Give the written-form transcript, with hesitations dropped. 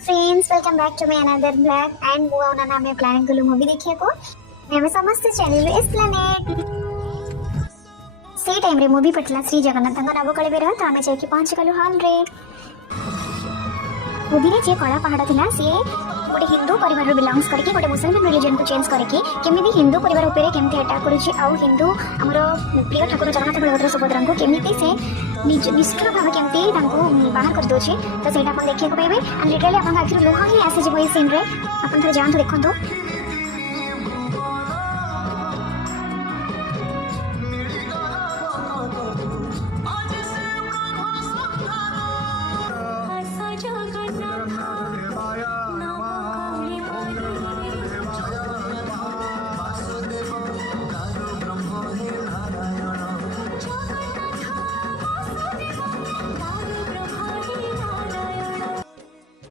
Friends, welcome back to my another blog and वो उन्होंने हमें प्लानिंग कलु मूवी देखिए को हमें समस्त चैनल रे एस्प्लेनेड से टाइम रे मूवी पटला श्री जगन्नाथ नवकले बेर तो हमें जाके पहुंच गलु हॉल रे। मूवी रे जे कला पहाड़ थिला से गोटे हिंदू परिवार बिलंग्स करके गोटे मुसलमान रिलीजन को चेंज करके केमिति हिंदू परिवार ऊपर केमिति अटैक करूची आउ हिंदू हमर प्रिय ठाकुर जगन्नाथ बलभद्र सुभद्रा को केमिति से निष्ठुर भाव केमिति तांको बाहर कर दोची तो सेटा अपन देखिए को पाइबे एंड लिटरली अपन आखिर लुह ही आसे जे सीन रे अपन थरे जान तो देखंतो।